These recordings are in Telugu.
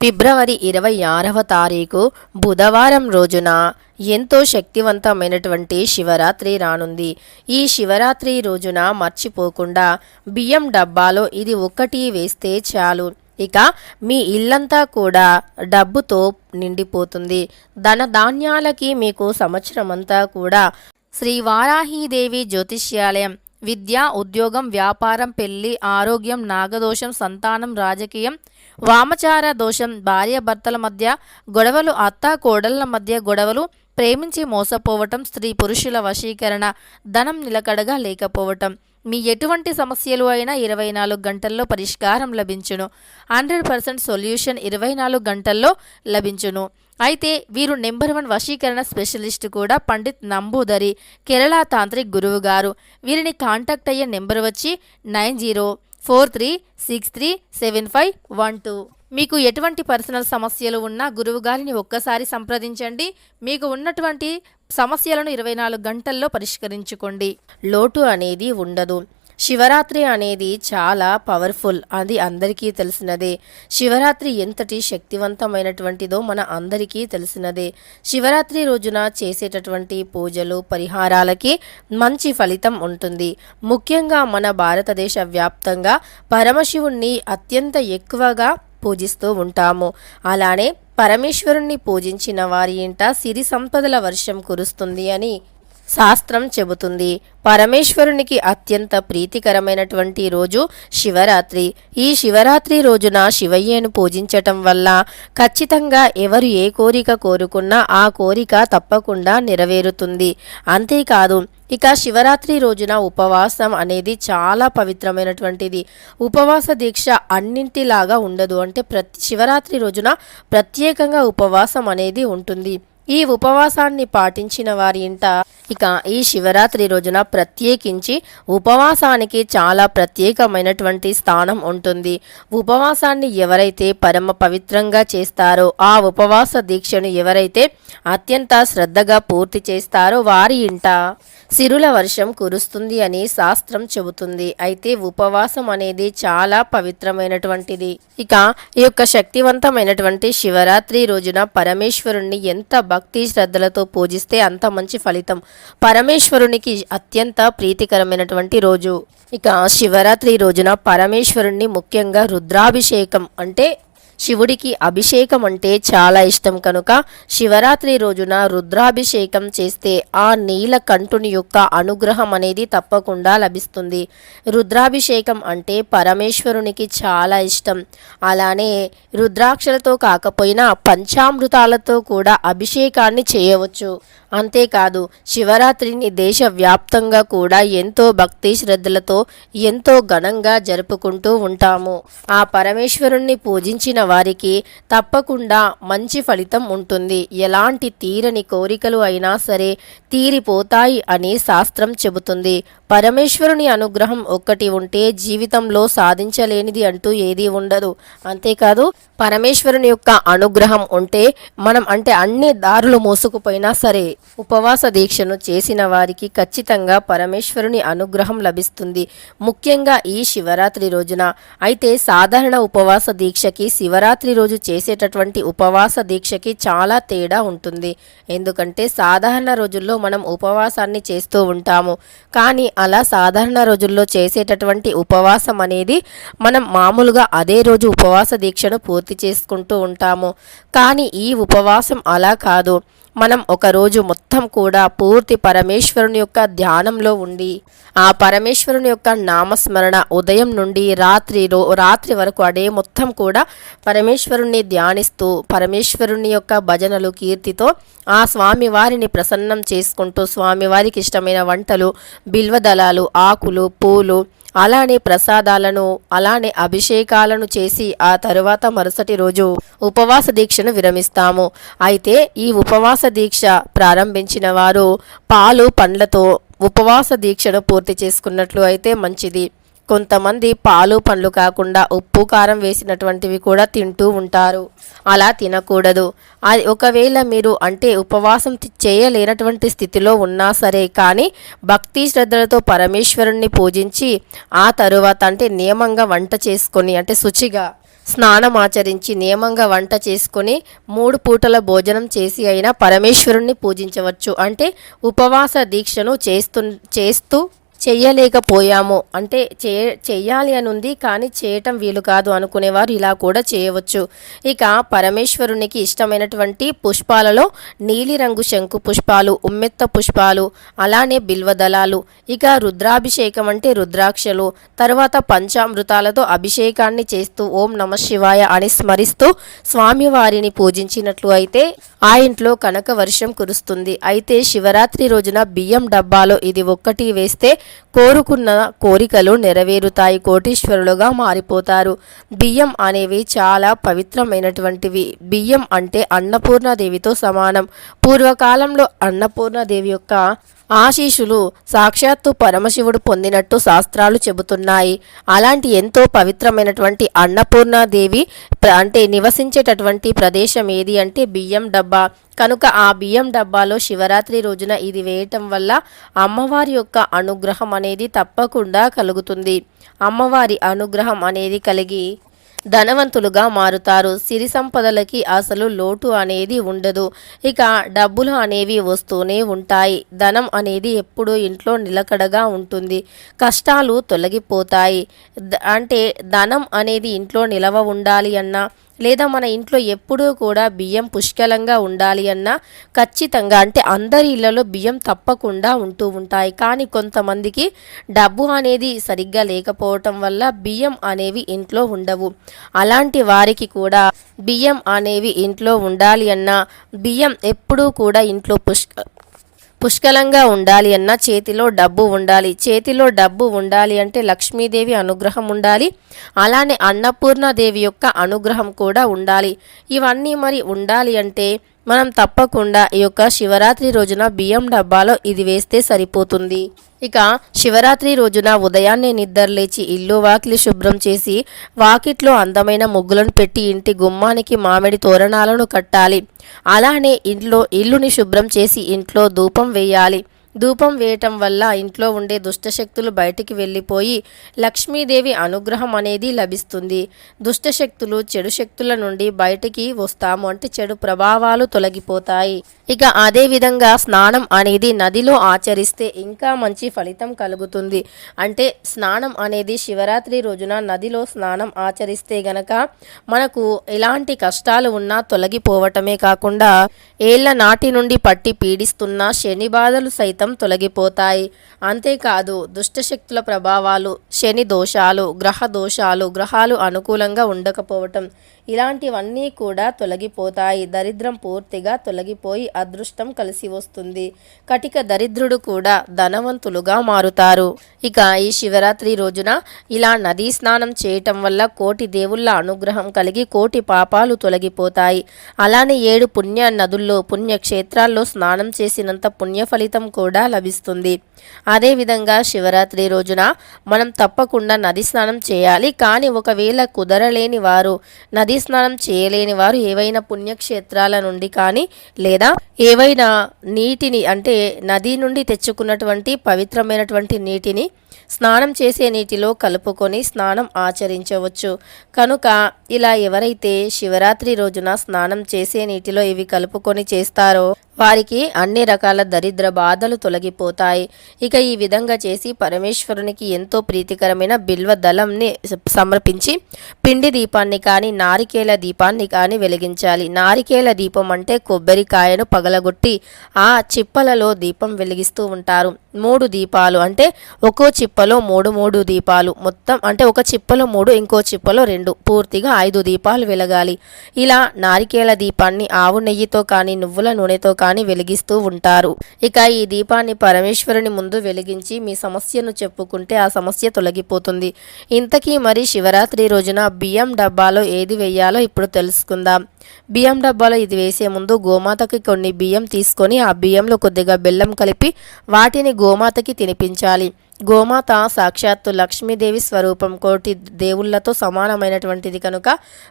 ఫిబ్రవరి ఇరవై ఆరవ తారీఖు బుధవారం రోజున ఎంతో శక్తివంతమైనటువంటి శివరాత్రి రానుంది. ఈ శివరాత్రి రోజున మర్చిపోకుండా బియ్యం డబ్బాలో ఇది ఒకటి వేస్తే చాలు. ఇక మీ ఇల్లంతా కూడా డబ్బుతో నిండిపోతుంది. ధన ధాన్యాలకి మీకు సంవత్సరమంతా కూడా శ్రీ వారాహీదేవి జ్యోతిష్యాలయం విద్య ఉద్యోగం వ్యాపారం పెళ్ళి ఆరోగ్యం నాగదోషం సంతానం రాజకీయం వామచార దోషం భార్యాభర్తల మధ్య గొడవలు అత్త కోడళ్ళ మధ్య గొడవలు ప్రేమించి మోసపోవటం స్త్రీ పురుషుల వశీకరణ ధనం నిలకడగా లేకపోవటం. మీ ఎటువంటి సమస్యలు అయినా ఇరవై నాలుగు గంటల్లో పరిష్కారం లభించును. హండ్రెడ్ పర్సెంట్ సొల్యూషన్ ఇరవై నాలుగు గంటల్లో లభించును. అయితే వీరు నెంబర్ వన్ వశీకరణ స్పెషలిస్ట్ కూడా పండిత్ నంబూదరి కేరళ తాంత్రిక్ గురువు గారు. వీరిని కాంటాక్ట్ అయ్యే నెంబర్ వచ్చి nine zero four three six three seven five one two. మీకు ఎటువంటి పర్సనల్ సమస్యలు ఉన్నా గురువు గారిని ఒక్కసారి సంప్రదించండి. మీకు ఉన్నటువంటి సమస్యలను ఇరవై నాలుగు గంటల్లో పరిష్కరించుకోండి. లోటు అనేది ఉండదు. శివరాత్రి అనేది చాలా పవర్ఫుల్ అది అందరికీ తెలిసినదే. శివరాత్రి ఎంతటి శక్తివంతమైనటువంటిదో మన అందరికీ తెలిసినదే. శివరాత్రి రోజున చేసేటటువంటి పూజలు పరిహారాలకి మంచి ఫలితం ఉంటుంది. ముఖ్యంగా మన భారతదేశ వ్యాప్తంగా పరమశివుణ్ణి అత్యంత ఎక్కువగా పూజిస్తూ ఉంటాము. అలానే పరమేశ్వరుణ్ణి పూజించిన వారి ఇంట సిరి సంపదల వర్షం కురుస్తుంది అని శాస్త్రం చెబుతుంది. పరమేశ్వరునికి అత్యంత ప్రీతికరమైనటువంటి రోజు శివరాత్రి. ఈ శివరాత్రి రోజున శివయ్యను పూజించటం వల్ల ఖచ్చితంగా ఎవరు ఏ కోరిక కోరుకున్నా ఆ కోరిక తప్పకుండా నెరవేరుతుంది. అంతేకాదు ఇక శివరాత్రి రోజున ఉపవాసం అనేది చాలా పవిత్రమైనటువంటిది. ఉపవాస దీక్ష అన్నింటిలాగా ఉండదు. అంటే ప్రతి శివరాత్రి రోజున ప్రత్యేకంగా ఉపవాసం అనేది ఉంటుంది. ఈ ఉపవాసాన్ని పాటించిన వారి ఇంట ఇక ఈ శివరాత్రి రోజున ప్రత్యేకించి ఉపవాసానికి చాలా ప్రత్యేకమైనటువంటి స్థానం ఉంటుంది. ఉపవాసాన్ని ఎవరైతే పరమ పవిత్రంగా చేస్తారో ఆ ఉపవాస దీక్షను ఎవరైతే అత్యంత శ్రద్ధగా పూర్తి చేస్తారో వారి ఇంట సిరుల వర్షం కురుస్తుంది అని శాస్త్రం చెబుతుంది. అయితే ఉపవాసం అనేది చాలా పవిత్రమైనటువంటిది. ఇక ఈ యొక్క శక్తివంతమైనటువంటి శివరాత్రి రోజున పరమేశ్వరుణ్ణి ఎంత భక్తి శ్రద్ధలతో పూజిస్తే అంత మంచి ఫలితం. పరమేశ్వరునికి అత్యంత ప్రీతికరమైనటువంటి రోజు. ఇక శివరాత్రి రోజున పరమేశ్వరుణ్ణి ముఖ్యంగా రుద్రాభిషేకం అంటే శివుడికి అభిషేకం అంటే చాలా ఇష్టం కనుక శివరాత్రి రోజున రుద్రాభిషేకం చేస్తే ఆ నీలకంఠుని యొక్క అనుగ్రహం అనేది తప్పకుండా లభిస్తుంది. రుద్రాభిషేకం అంటే పరమేశ్వరునికి చాలా ఇష్టం. అలానే రుద్రాక్షలతో కాకపోయినా పంచామృతాలతో కూడా అభిషేకాన్ని చేయవచ్చు. అంతేకాదు శివరాత్రిని దేశవ్యాప్తంగా కూడా ఎంతో భక్తి శ్రద్ధలతో ఎంతో ఘనంగా జరుపుకుంటూ ఉంటాము. ఆ పరమేశ్వరుణ్ణి పూజించిన వారికి తప్పకుండా మంచి ఫలితం ఉంటుంది. ఎలాంటి తీరని కోరికలు అయినా సరే తీరిపోతాయి అని శాస్త్రం చెబుతుంది. పరమేశ్వరుని అనుగ్రహం ఒక్కటి ఉంటే జీవితంలో సాధించలేనిది అంటూ ఏదీ ఉండదు. అంతేకాదు పరమేశ్వరుని యొక్క అనుగ్రహం ఉంటే మనం అంటే అన్ని దారులు మోసుకుపోయినా సరే ఉపవాస దీక్షను చేసిన వారికి ఖచ్చితంగా పరమేశ్వరుని అనుగ్రహం లభిస్తుంది. ముఖ్యంగా ఈ శివరాత్రి రోజున. అయితే సాధారణ ఉపవాస దీక్షకి శివరాత్రి రోజు చేసేటటువంటి ఉపవాస దీక్షకి చాలా తేడా ఉంటుంది. ఎందుకంటే సాధారణ రోజుల్లో మనం ఉపవాసాన్ని చేస్తూ ఉంటాము. కానీ అలా సాధారణ రోజుల్లో చేసేటటువంటి ఉపవాసం అనేది మనం మామూలుగా అదే రోజు ఉపవాస దీక్షను పూర్తి చేసుకుంటూ ఉంటాము. కానీ ఈ ఉపవాసం అలా కాదు. మనం ఒక రోజు మొత్తం కూడా పూర్తి పరమేశ్వరుని యొక్క ధ్యానంలో ఉండి ఆ పరమేశ్వరుని యొక్క నామస్మరణ ఉదయం నుండి రాత్రి రో రాత్రి వరకు అడే మొత్తం కూడా పరమేశ్వరుణ్ణి ధ్యానిస్తూ పరమేశ్వరుని యొక్క భజనలు కీర్తితో ఆ స్వామి వారిని ప్రసన్నం చేసుకుంటూ స్వామివారికి ఇష్టమైన వంటలు బిల్వదళాలు ఆకులు పూలు అలానే ప్రసాదాలను అలానే అభిషేకాలను చేసి ఆ తరువాత మరుసటి రోజు ఉపవాస దీక్షను విరమిస్తాము. అయితే ఈ ఉపవాస దీక్ష ప్రారంభించిన వారు పాలు పండ్లతో ఉపవాస దీక్షను పూర్తి చేసుకున్నట్లు అయితే మంచిది. కొంతమంది పాలు పండ్లు కాకుండా ఉప్పు కారం వేసినటువంటివి కూడా తింటూ ఉంటారు. అలా తినకూడదు. అది ఒకవేళ మీరు అంటే ఉపవాసం చేయలేనటువంటి స్థితిలో ఉన్నా సరే కానీ భక్తి శ్రద్ధలతో పరమేశ్వరుణ్ణి పూజించి ఆ తరువాత అంటే నియమంగా వంట చేసుకొని అంటే శుచిగా స్నానం ఆచరించి నియమంగా వంట చేసుకొని మూడు పూటల భోజనం చేసి అయినా పరమేశ్వరుణ్ణి పూజించవచ్చు. అంటే ఉపవాస దీక్షను చేస్తు చేస్తూ చెయ్యలేకపోయాము. అంటే చే చెయ్యాలి అని ఉంది కానీ చేయటం వీలు కాదు అనుకునేవారు ఇలా కూడా చేయవచ్చు. ఇక పరమేశ్వరునికి ఇష్టమైనటువంటి పుష్పాలలో నీలిరంగు శంకు పుష్పాలు ఉమ్మెత్త పుష్పాలు అలానే బిల్వదళాలు ఇక రుద్రాభిషేకం అంటే రుద్రాక్షలు తర్వాత పంచామృతాలతో అభిషేకాన్ని చేస్తూ ఓం నమ శివాయ అని స్మరిస్తూ స్వామివారిని పూజించినట్లు అయితే ఆ ఇంట్లో కనక వర్షం కురుస్తుంది. అయితే శివరాత్రి రోజున బియ్యం డబ్బాలో ఇది ఒక్కటి వేస్తే కోరుకున్న కోరికలు నెరవేరుతాయి కోటీశ్వరులుగా మారిపోతారు. బియ్యం అనేవి చాలా పవిత్రమైనటువంటివి. బియ్యం అంటే అన్నపూర్ణాదేవితో సమానం. పూర్వకాలంలో అన్నపూర్ణాదేవి యొక్క ఆశీషులు సాక్షాత్తు పరమశివుడు పొందినట్టు శాస్త్రాలు చెబుతున్నాయి. అలాంటి ఎంతో పవిత్రమైనటువంటి అన్నపూర్ణాదేవి అంటే నివసించేటటువంటి ప్రదేశం ఏది అంటే బియ్యం డబ్బా. కనుక ఆ బియ్యం డబ్బాలో శివరాత్రి రోజున ఇది వేయటం వల్ల అమ్మవారి యొక్క అనుగ్రహం అనేది తప్పకుండా కలుగుతుంది. అమ్మవారి అనుగ్రహం అనేది కలిగి ధనవంతులుగా మారుతారు. సిరి సంపదలకి అసలు లోటు అనేది ఉండదు. ఇక డబ్బులు అనేవి వస్తూనే ఉంటాయి. ధనం అనేది ఎప్పుడూ ఇంట్లో నిలకడగా ఉంటుంది. కష్టాలు తొలగిపోతాయి. అంటే ధనం అనేది ఇంట్లో నిలవ ఉండాలి అన్నా లేదా మన ఇంట్లో ఎప్పుడూ కూడా బియ్యం పుష్కలంగా ఉండాలి అన్నా ఖచ్చితంగా అంటే అందరి ఇళ్ళలో బియ్యం తప్పకుండా ఉంటూ ఉంటాయి. కానీ కొంతమందికి డబ్బు అనేది సరిగ్గా లేకపోవటం వల్ల బియ్యం అనేవి ఇంట్లో ఉండవు. అలాంటి వారికి కూడా బియ్యం అనేవి ఇంట్లో ఉండాలి అన్నా బియ్యం ఎప్పుడూ కూడా ఇంట్లో పుష్క పుష్కలంగా ఉండాలి అన్న చేతిలో డబ్బు ఉండాలి. చేతిలో డబ్బు ఉండాలి అంటే లక్ష్మీదేవి అనుగ్రహం ఉండాలి. అలానే అన్నపూర్ణాదేవి యొక్క అనుగ్రహం కూడా ఉండాలి. ఇవన్నీ మరి ఉండాలి అంటే మనం తప్పకుండా ఈ యొక్క శివరాత్రి రోజున బియ్యం డబ్బాలో ఇది వేస్తే సరిపోతుంది. ఇక శివరాత్రి రోజున ఉదయాన్నే నిద్రలేచి ఇల్లు వాకిలి శుభ్రం చేసి వాకిట్లో అందమైన ముగ్గులను పెట్టి ఇంటి గుమ్మానికి మామిడి తోరణాలను కట్టాలి. అలానే ఇంట్లో ఇల్లుని శుభ్రం చేసి ఇంట్లో ధూపం వేయాలి. ధూపం వేయటం వల్ల ఇంట్లో ఉండే దుష్టశక్తులు బయటికి వెళ్ళిపోయి లక్ష్మీదేవి అనుగ్రహం అనేది లభిస్తుంది. దుష్టశక్తులు చెడు శక్తుల నుండి బయటికి వస్తాము అంటే చెడు ప్రభావాలు తొలగిపోతాయి. ఇక అదే విధంగా స్నానం అనేది నదిలో ఆచరిస్తే ఇంకా మంచి ఫలితం కలుగుతుంది. అంటే స్నానం అనేది శివరాత్రి రోజున నదిలో స్నానం ఆచరిస్తే గనక మనకు ఎలాంటి కష్టాలు ఉన్నా తొలగిపోవటమే కాకుండా ఏళ్ళ నాటి నుండి పట్టి పీడిస్తున్న శని బాధలు సైతం తొలగిపోతాయి. అంతేకాదు దుష్టశక్తుల ప్రభావాలు శని దోషాలు గ్రహ దోషాలు గ్రహాలు అనుకూలంగా ఉండకపోవటం ఇలాంటివన్నీ కూడా తొలగిపోతాయి. దరిద్రం పూర్తిగా తొలగిపోయి అదృష్టం కలిసి వస్తుంది. కటిక దరిద్రుడు కూడా ధనవంతులుగా మారుతారు. ఇక ఈ శివరాత్రి రోజున ఇలా నదీ స్నానం చేయటం వల్ల కోటి దేవుళ్ళ అనుగ్రహం కలిగి కోటి పాపాలు తొలగిపోతాయి. అలానే ఏడు పుణ్య నదుల్లో పుణ్యక్షేత్రాల్లో స్నానం చేసినంత పుణ్య ఫలితం కూడా లభిస్తుంది. అదేవిధంగా శివరాత్రి రోజున మనం తప్పకుండా నది స్నానం చేయాలి. కానీ ఒకవేళ కుదరలేని వారు నది స్నానం చేయలేని వారు ఏవైనా పుణ్యక్షేత్రాల నుండి కానీ లేదా ఏవైనా నీటిని అంటే నది నుండి తెచ్చుకున్నటువంటి పవిత్రమైనటువంటి నీటిని స్నానం చేసే నీటిలో కలుపుకొని స్నానం ఆచరించవచ్చు. కనుక ఇలా ఎవరైతే శివరాత్రి రోజున స్నానం చేసే నీటిలో ఇవి కలుపుకొని చేస్తారో వారికి అన్ని రకాల దరిద్ర బాధలు తొలగిపోతాయి. ఇక ఈ విధంగా చేసి పరమేశ్వరునికి ఎంతో ప్రీతికరమైన బిల్వ దళంని సమర్పించి పిండి దీపాన్ని కానీ నారికేల దీపాన్ని కానీ వెలిగించాలి. నారికేల దీపం అంటే కొబ్బరికాయను పగలగొట్టి ఆ చిప్పలలో దీపం వెలిగిస్తూ ఉంటారు. మూడు దీపాలు అంటే ఒక్కో చిప్పలో మూడు మూడు దీపాలు. మొత్తం అంటే ఒక చిప్పలో మూడు ఇంకో చిప్పలో రెండు. పూర్తిగా ఐదు దీపాలు వెలగాలి. ఇలా నారికేల దీపాన్ని ఆవు నెయ్యితో కానీ నువ్వుల నూనెతో కానీ వెలిగిస్తూ ఉంటారు. ఇక ఈ దీపాన్ని పరమేశ్వరుని ముందు వెలిగించి మీ సమస్యను చెప్పుకుంటే ఆ సమస్య తొలగిపోతుంది. ఇంతకీ మరి శివరాత్రి రోజున బియ్యం డబ్బాలో ఏది వేయాలో ఇప్పుడు తెలుసుకుందాం. బియ్యం డబ్బాలో ఇది వేసే ముందు గోమాతకి కొన్ని బియ్యం తీసుకొని ఆ బియ్యంలో కొద్దిగా బెల్లం కలిపి వాటిని గోమాతకి తినిపించాలి. గోమాత సాక్షాత్తు లక్ష్మీదేవి స్వరూపం కోటి దేవుళ్ళతో సమానమైనటువంటిది కనుక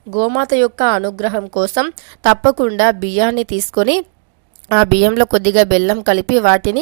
గోమాత యొక్క అనుగ్రహం కోసం తప్పకుండా బియ్యాన్ని తీసుకొని ఆ బియ్యంలో కొద్దిగా బెల్లం కలిపి వాటిని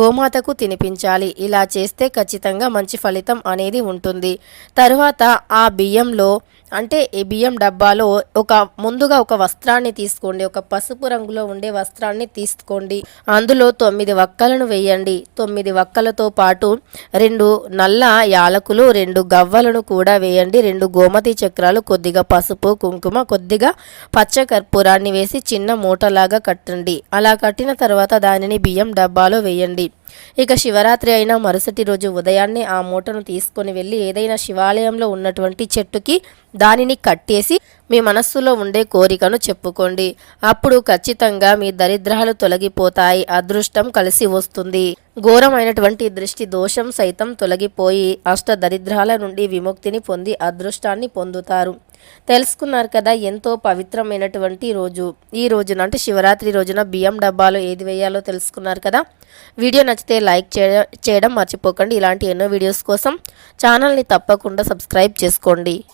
గోమాతకు తినిపించాలి. ఇలా చేస్తే ఖచ్చితంగా మంచి ఫలితం అనేది ఉంటుంది. తరువాత ఆ బియ్యంలో అంటే ఈ బియ్యం డబ్బాలో ఒక ముందుగా ఒక వస్త్రాన్ని తీసుకోండి ఒక పసుపు రంగులో ఉండే వస్త్రాన్ని తీసుకోండి. అందులో తొమ్మిది వక్కలను వేయండి. తొమ్మిది వక్కలతో పాటు రెండు నల్ల యాలకులు రెండు గవ్వలను కూడా వేయండి. రెండు గోమతి చక్రాలు కొద్దిగా పసుపు కుంకుమ కొద్దిగా పచ్చ కర్పూరాన్ని వేసి చిన్న మూటలాగా కట్టండి. అలా కట్టిన తర్వాత దానిని బియ్యం డబ్బాలో వేయండి. ఇక శివరాత్రి అయిన మరుసటి రోజు ఉదయాన్నే ఆ మూటను తీసుకొని వెళ్ళి ఏదైనా శివాలయంలో ఉన్నటువంటి చెట్టుకి దానిని కట్టేసి మీ మనస్సులో ఉండే కోరికను చెప్పుకోండి. అప్పుడు ఖచ్చితంగా మీ దరిద్రాలు తొలగిపోతాయి అదృష్టం కలిసి వస్తుంది. ఘోరమైనటువంటి దృష్టి దోషం సైతం తొలగిపోయి అష్ట దరిద్రాల నుండి విముక్తిని పొంది అదృష్టాన్ని పొందుతారు. తెలుసుకున్నారు కదా ఎంతో పవిత్రమైనటువంటి రోజు. ఈ రోజున అంటే శివరాత్రి రోజున బియ్యం డబ్బాలో ఏది వేయాలో తెలుసుకున్నారు కదా. వీడియో నచ్చితే లైక్ చేయ- చేయడం మర్చిపోకండి. ఇలాంటి ఎన్నో వీడియోస్ కోసం ఛానల్ని తప్పకుండా సబ్స్క్రైబ్ చేసుకోండి.